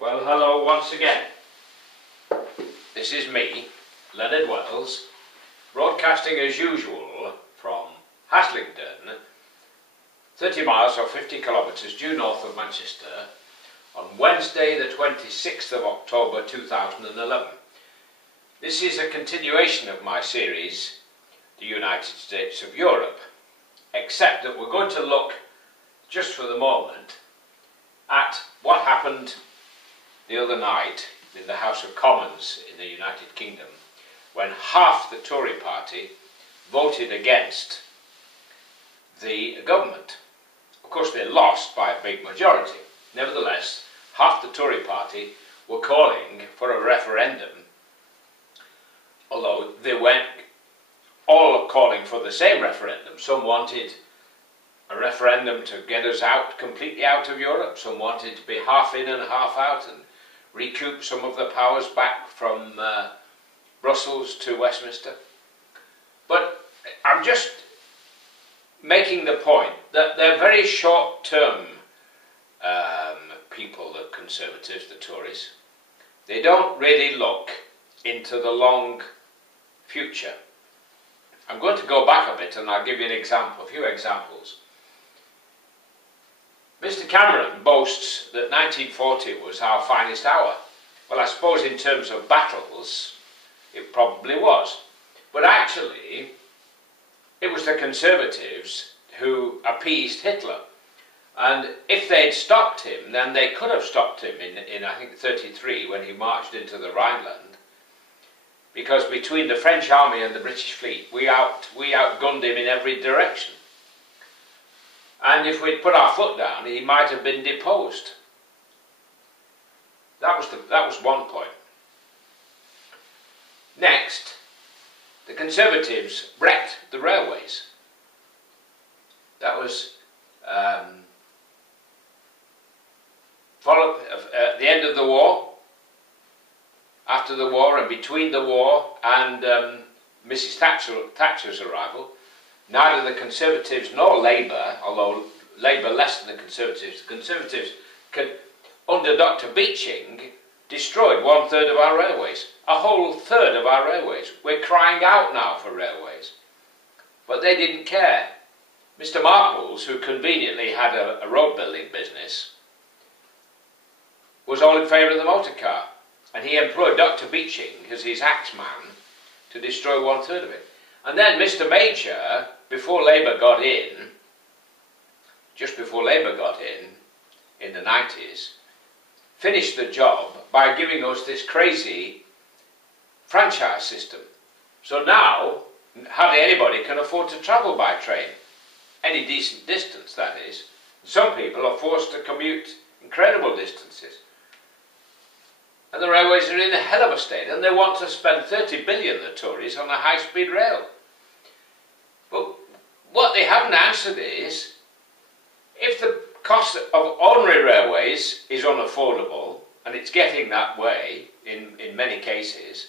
Well, hello once again. This is me, Leonard, broadcasting as usual from Haslingden, 30 miles or 50 kilometres due north of Manchester, on Wednesday the 26th of October 2011. This is a continuation of my series, The United States of Europe, except that we're going to look, just for the moment, at what happened the other night in the House of Commons in the United Kingdom, when half the Tory party voted against the government. Of course, they lost by a big majority. Nevertheless, half the Tory party were calling for a referendum, although they weren't all calling for the same referendum. Some wanted a referendum to get us out, completely out of Europe. Some wanted to be half in and half out and recoup some of the powers back from Brussels to Westminster. But I'm just making the point that they're very short-term people, the Conservatives, the Tories. They don't really look into the long future. I'm going to go back a bit and I'll give you an example, a few examples. Mr. Cameron boasts that 1940 was our finest hour. Well, I suppose in terms of battles, it probably was. But actually, it was the Conservatives who appeased Hitler. And if they'd stopped him, then they could have stopped him in I think, 1933, when he marched into the Rhineland. Because between the French army and the British fleet, we outgunned him in every direction. And if we'd put our foot down, he might have been deposed. That was one point. Next, the Conservatives wrecked the railways. That was followed at the end of the war, after the war and between the war and Mrs. Thatcher's arrival. Neither the Conservatives nor Labour, although Labour less than the Conservatives under Dr. Beeching, destroyed 1/3 of our railways. A whole third of our railways. We're crying out now for railways. But they didn't care. Mr. Marples, who conveniently had a road building business, was all in favour of the motor car. And he employed Dr. Beeching as his axeman to destroy 1/3 of it. And then Mr. Major, before Labour got in, just before Labour got in the 90s, finished the job by giving us this crazy franchise system. So now, hardly anybody can afford to travel by train, any decent distance that is. Some people are forced to commute incredible distances. And the railways are in a hell of a state, and they want to spend 30 billion, the Tories, on a high-speed rail. But what they haven't answered is, if the cost of ordinary railways is unaffordable, and it's getting that way in many cases,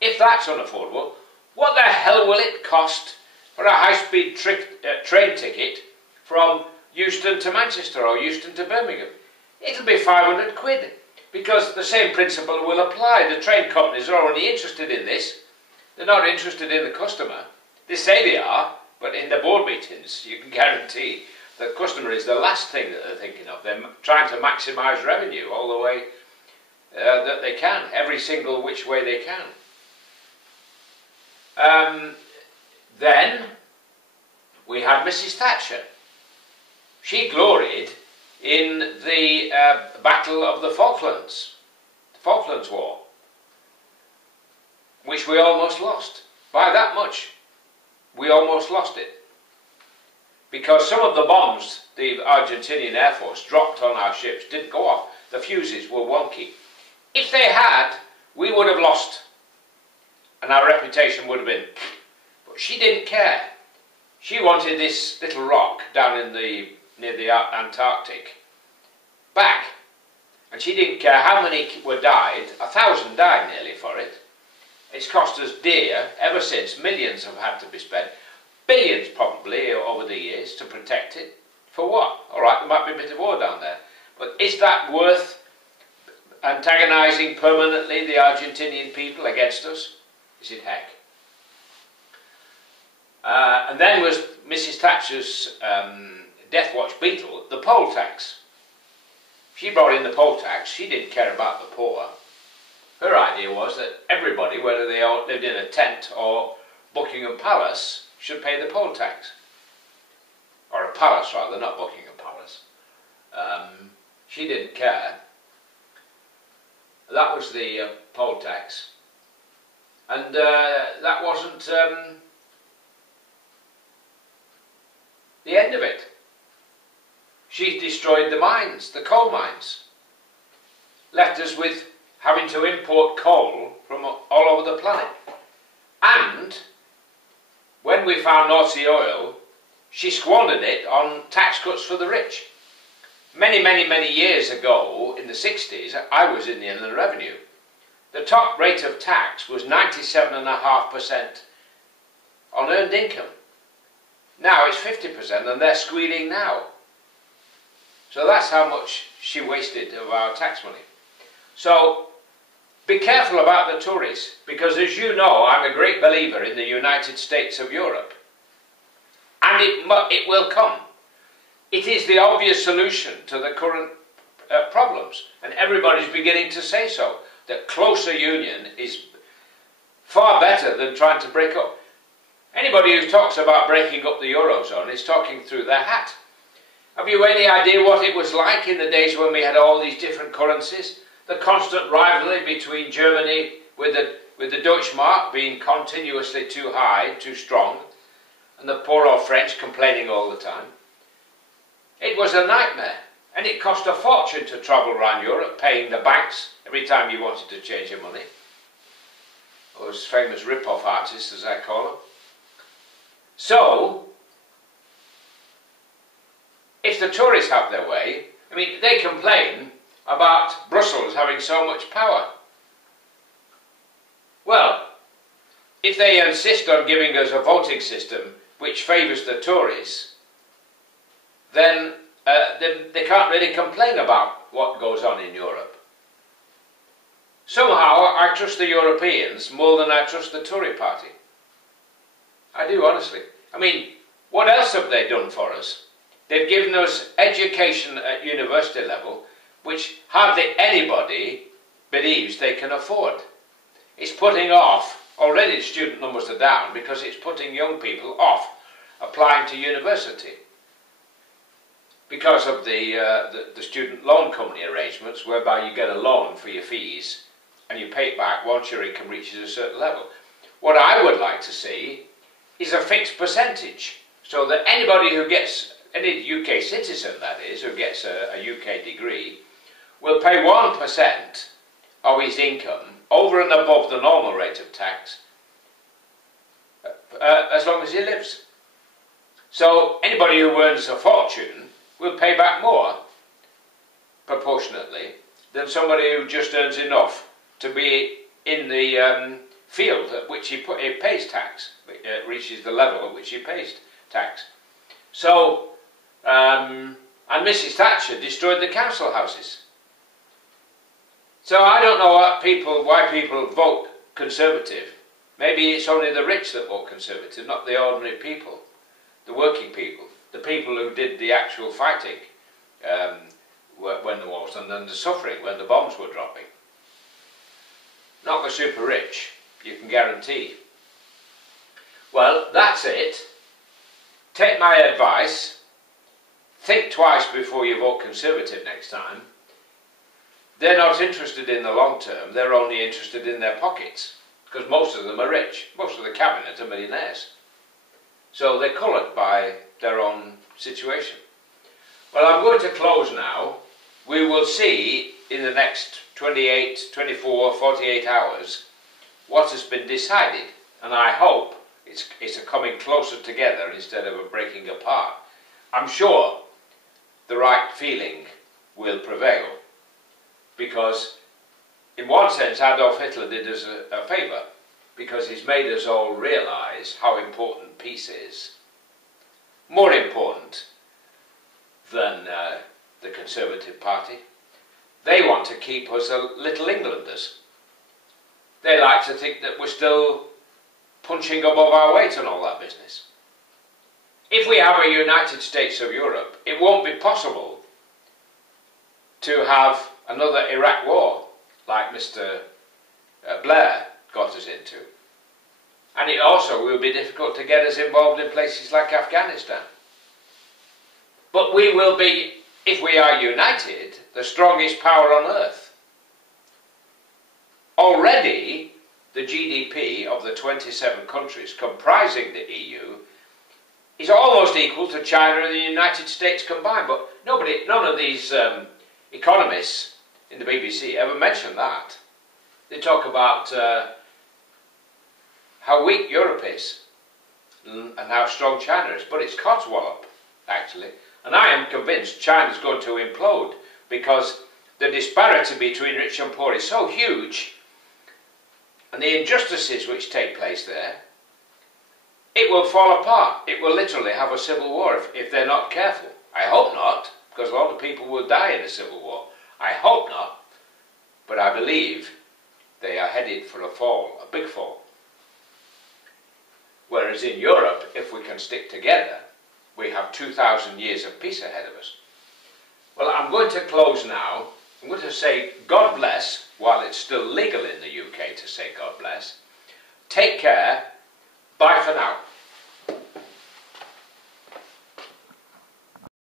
if that's unaffordable, what the hell will it cost for a high-speed train ticket from Euston to Manchester or Euston to Birmingham? It'll be 500 quid. Because the same principle will apply. The train companies are only interested in this. They're not interested in the customer. They say they are, but in the board meetings you can guarantee the customer is the last thing that they're thinking of. They're trying to maximise revenue all the way that they can, every single which way they can. Then we had Mrs. Thatcher. She gloried in the Battle of the Falklands War, which we almost lost. By that much, we almost lost it. Because some of the bombs the Argentinian Air Force dropped on our ships didn't go off. The fuses were wonky. If they had, we would have lost, and our reputation would have been. But she didn't care. She wanted this little rock down in near the Antarctic back, and she didn't care how many were died. 1,000 died nearly for it. It's cost us dear ever since. Millions have had to be spent, billions probably over the years to protect it. For what? All right, there might be a bit of war down there, but is that worth antagonising permanently the Argentinian people against us? Is it heck? And then was Mrs. Thatcher's Death Watch beetle, the poll tax. She brought in the poll tax. She didn't care about the poor. Her idea was that everybody, whether they all lived in a tent or Buckingham Palace, should pay the poll tax. Or a palace rather, not Buckingham Palace. She didn't care. That was the poll tax. And that wasn't the end of it. She destroyed the mines, the coal mines. Left us with having to import coal from all over the planet. And when we found North Sea oil, she squandered it on tax cuts for the rich. Many, many, many years ago, in the 60s, I was in the Inland Revenue. The top rate of tax was 97.5% on earned income. Now it's 50% and they're squealing now. So that's how much she wasted of our tax money. So be careful about the Tories, because as you know, I'm a great believer in the United States of Europe. And it will come. It is the obvious solution to the current problems. And everybody's beginning to say so. That closer union is far better than trying to break up. Anybody who talks about breaking up the Eurozone is talking through their hat. Have you any idea what it was like in the days when we had all these different currencies? The constant rivalry between Germany with the Deutschmark being continuously too high, too strong, and the poor old French complaining all the time. It was a nightmare, and it cost a fortune to travel around Europe, paying the banks every time you wanted to change your money. Those famous rip-off artists, as I call them. So, if the Tories have their way, I mean, they complain about Brussels having so much power. Well, if they insist on giving us a voting system which favours the Tories, then they can't really complain about what goes on in Europe. Somehow I trust the Europeans more than I trust the Tory party. I do, honestly. I mean, what else have they done for us? They've given us education at university level which hardly anybody believes they can afford. It's putting off, already student numbers are down because it's putting young people off applying to university because of the student loan company arrangements whereby you get a loan for your fees and you pay it back once your income reaches a certain level. What I would like to see is a fixed percentage so that anybody who gets, any UK citizen that is, who gets a UK degree will pay 1% of his income over and above the normal rate of tax as long as he lives. So anybody who earns a fortune will pay back more proportionately than somebody who just earns enough to be in the field at which he pays tax, reaches the level at which he pays tax. So, and Mrs. Thatcher destroyed the council houses. So I don't know why people vote Conservative. Maybe it's only the rich that vote Conservative, not the ordinary people, the working people, the people who did the actual fighting when the war was done, and the suffering when the bombs were dropping. Not the super rich, you can guarantee. Well, that's it. Take my advice. Think twice before you vote Conservative next time. They're not interested in the long term, they're only interested in their pockets, because most of them are rich. Most of the cabinet are millionaires. So they're coloured by their own situation. Well, I'm going to close now. We will see in the next 28, 24, 48 hours what has been decided, and I hope it's a coming closer together instead of a breaking apart. I'm sure the right feeling will prevail, because in one sense Adolf Hitler did us a favour, because he's made us all realise how important peace is. More important than the Conservative Party. They want want to keep us little Englanders. They like to think that we're still punching above our weight and all that business. If we have a United States of Europe, it won't be possible to have another Iraq war like Mr. Blair got us into. And it also will be difficult to get us involved in places like Afghanistan. But we will be, if we are united, the strongest power on earth. Already, the GDP of the 27 countries comprising the EU is almost equal to China and the United States combined. But none of these economists in the BBC ever mention that. They talk about how weak Europe is and how strong China is. But it's codswallop, actually. And I am convinced China's going to implode because the disparity between rich and poor is so huge, and the injustices which take place there, it will fall apart. It will literally have a civil war if they're not careful. I hope not, because a lot of people will die in a civil war. I hope not, but I believe they are headed for a fall, a big fall. Whereas in Europe, if we can stick together, we have 2,000 years of peace ahead of us. Well, I'm going to close now. I'm going to say God bless, while it's still legal in the UK to say God bless. Take care. Bye for now.